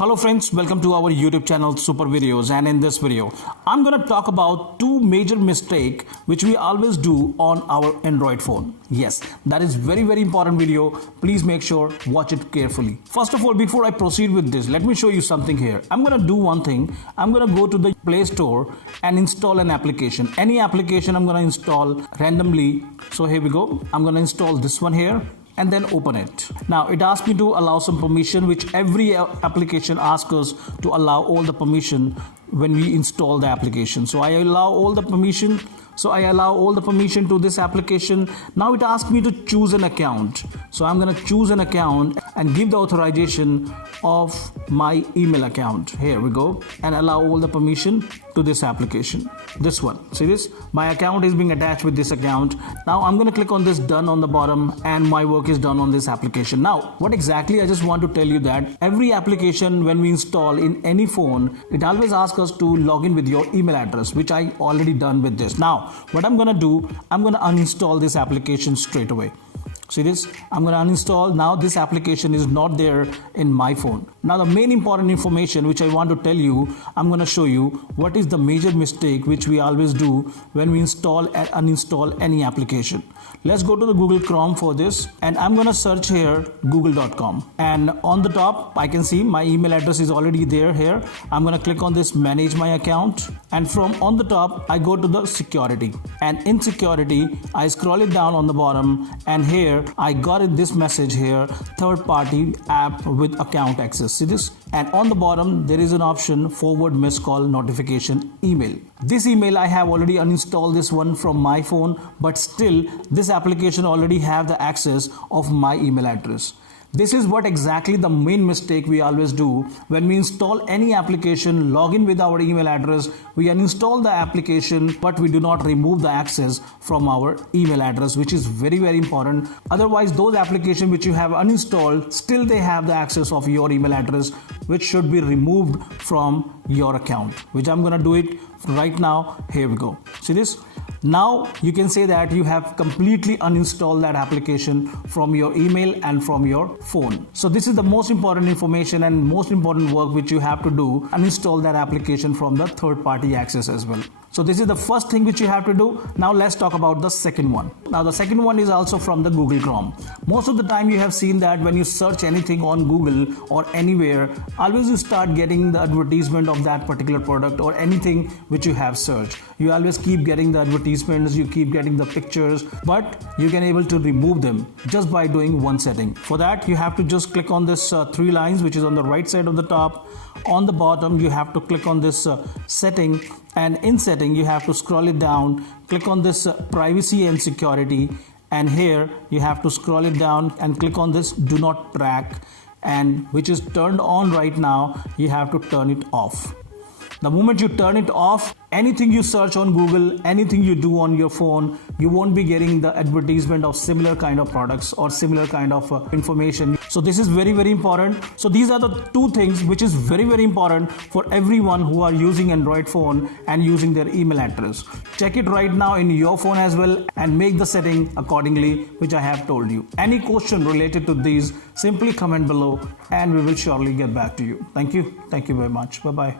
Hello friends, welcome to our YouTube channel Super Videos, and in this video I'm going to talk about two major mistakes which we always do on our Android phone. Yes, that is very important video. Please make sure watch it carefully. First of all, before I proceed with this, let me show you something here. I'm going to do one thing. I'm going to go to the Play Store and install an application. Any application I'm going to install randomly. So here we go. I'm going to install this one here and then open it. Now it asks me to allow some permission, which every application asks us to allow all the permission when we install the application. So I allow all the permission. To this application. Now it asks me to choose an account. So I'm going to choose an account and give the authorization of my email account. Here we go, and allow all the permission to this application. This one, see this? My account is being attached with this account. Now I'm going to click on this done on the bottom, and my work is done on this application. Now what exactly I just want to tell you that every application when we install in any phone, it always asks us to log in with your email address, which I already done with this. Now what I'm going to do, I'm going to uninstall this application straight away. See this? I'm going to uninstall. Now this application is not there in my phone. Now the main important information which I want to tell you, I'm going to show you what is the major mistake which we always do when we install and uninstall any application. Let's go to the Google Chrome for this, and I'm going to search here google.com, and on the top I can see my email address is already there here. I'm going to click on this manage my account, and from on the top I go to the security, and in security I scroll it down on the bottom, and here I got in this message here, third party app with account access. See this? And on the bottom there is an option forward missed call notification email. This email I have already uninstalled this one from my phone, but still this application already have the access of my email address. This is what exactly the main mistake we always do when we install any application, log in with our email address. We uninstall the application, but we do not remove the access from our email address, which is very important. Otherwise, those applications which you have uninstalled, still they have the access of your email address, which should be removed from your account, which I'm going to do it right now. Here we go. See this? Now you can say that you have completely uninstalled that application from your email and from your phone. So this is the most important information and most important work which you have to do, uninstall that application from the third party access as well. So this is the first thing which you have to do. Now let's talk about the second one. Now the second one is also from the Google Chrome. Most of the time you have seen that when you search anything on Google or anywhere, always you start getting the advertisement of that particular product or anything which you have searched. You always keep getting the advertisements, you keep getting the pictures, but you can able to remove them just by doing one setting. For that you have to just click on this three lines which is on the right side of the top. On the bottom you have to click on this setting, and in setting you have to scroll it down, click on this privacy and security, and here you have to scroll it down and click on this do not track, and which is turned on right now. You have to turn it off. The moment you turn it off, anything you search on Google, anything you do on your phone, you won't be getting the advertisement of similar kind of products or similar kind of information. So this is very important. So these are the two things which is very important for everyone who are using Android phone and using their email address. Check it right now in your phone as well and make the setting accordingly, which I have told you. Any question related to these, simply comment below and we will surely get back to you. Thank you very much. Bye bye.